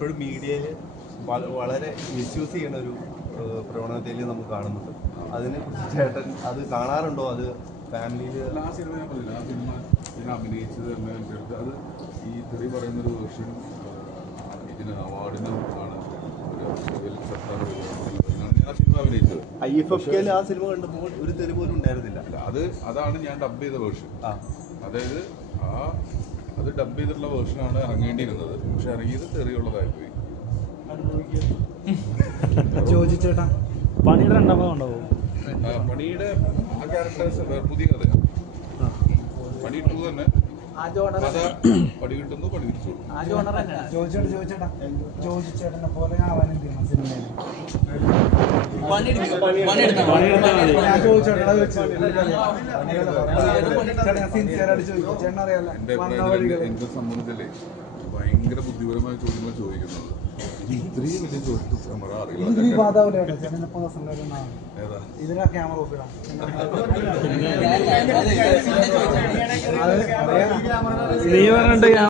ഇപ്പോഴും മീഡിയയിൽ വളരെ മിസ്യൂസ് ചെയ്യുന്ന ഒരു പ്രവണതയിൽ നമുക്ക് കാണുന്നുണ്ട്. അതിന് ചേട്ടൻ അത് കാണാറുണ്ടോ? അത് ഫാമിലിയിൽ ആ സിനിമ ഞാൻ പറഞ്ഞില്ല, ആ സിനിമ ഇതിനെ അഭിനയിച്ചത് തന്നെ എടുത്ത് അത് ഈ തെറി പറയുന്നൊരു വേർഷൻ ഇതിന് അവാർഡിന് ആണ് ഒരു സർക്കാർ ഞാൻ ആ സിനിമ അഭിനയിച്ചത്. IFFK ആ സിനിമ കണ്ടപ്പോൾ ഒരു തെറി പോലും ഉണ്ടായിരുന്നില്ല. അതാണ് ഞാൻ ഡബ് ചെയ്ത വേർഷൻ. അതായത് അത് ഡബ് ചെയ്തിട്ടുള്ള വേർഷനാണ് ഇറങ്ങേണ്ടിയിരുന്നത്. പക്ഷെ ഇറങ്ങിയത് തെറിയുള്ളതായി പോയി. ചേട്ടാ പണിയുടെ രണ്ടാം ഭാഗം ഉണ്ടാവും. പണിയുടെ ആ ക്യാരക്ടേഴ്സ് പുതിയ കഥയാണ്. പണി 2 തന്നെ കഥ പണി കിട്ടുന്നു, പണി തിരിച്ചു ചേട്ടനെ പോലെ ആവാനും സിനിമയിൽ എന്റെ സംബന്ധത്തിലെ ഭയങ്കര ബുദ്ധിപരമായ ചോദ്യങ്ങൾ ചോദിക്കുന്നത്. ഇത്രയും വലിയ ചോദ്യം അറിയില്ല. നീ പറഞ്ഞിട്ട്